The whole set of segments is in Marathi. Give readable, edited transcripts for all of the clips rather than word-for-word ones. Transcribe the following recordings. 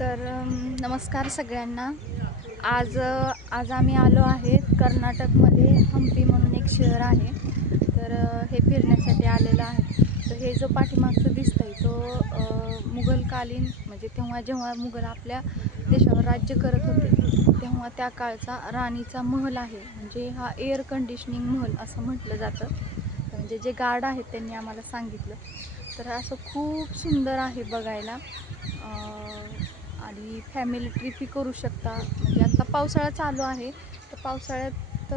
नमस्कार सगळ्यांना। आज आम्ही आलो आहे कर्नाटकमध्ये हम्पी म्हणून एक शहर आहे। हे फिरण्यासाठी आलेलं आहे। तर हे जो पाठीमागचं दिसतंय तो मुघलकालीन म्हणजे तेव्हा जेव्हा मुघल आपल्या देशावर राज्य करत होते तेव्हा त्या काळचा राणीचा महल आहे। म्हणजे हा एअर कंडिशनिंग महल असं म्हटलं जातं। म्हणजे जे गार्ड आहेत त्यांनी आम्हाला सांगितलं। तर असं खूप सुंदर आहे बघायला आणि फॅमिली ट्रिपही करू शकता। म्हणजे आता पावसाळा चालू आहे तर पावसाळ्यात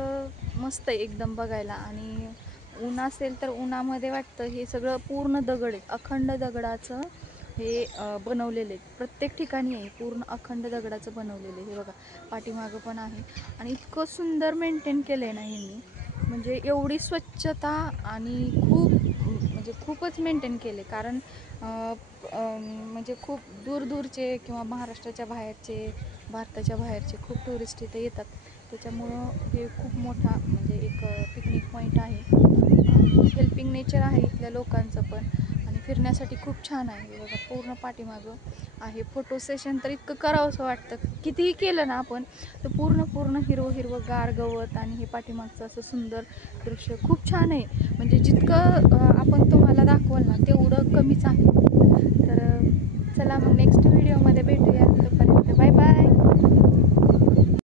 मस्त आहे एकदम बघायला। आणि ऊन असेल तर उन्हामध्ये वाटतं हे सगळं पूर्ण दगड आहे, अखंड दगडाचं हे बनवलेले आहेत। प्रत्येक ठिकाणी आहे पूर्ण अखंड दगडाचं बनवलेलं आहे। हे बघा पाठीमागं पण आहे आणि इतकं सुंदर मेंटेन केलं आहे ना ह्यांनी। म्हणजे एवढी स्वच्छता आणि खूपच मेंटेन केले। कारण म्हणजे खूप दूरचे किंवा महाराष्ट्राच्या बाहेरचे, भारताच्या बाहेरचे खूप टुरिस्ट इथे येतात। त्याच्यामुळं हे खूप मोठा म्हणजे एक पिकनिक पॉईंट आहे आणि हेल्पिंग नेचर आहे इथल्या लोकांचं पण। आणि फिरण्यासाठी खूप छान आहे। हे बघा पूर्ण पाठीमागं आहे। फोटो सेशन तर इतकं करावंसं वाटतं, कितीही केलं ना आपण तर पूर्ण हिरवं गार गवत आणि हे पाठीमागचं असं सुंदर दृश्य खूप छान आहे। म्हणजे जितकं आपण तुम्हाला दाखवलं ना तेवढं कमीच आहे। तर चला मग नेक्स्ट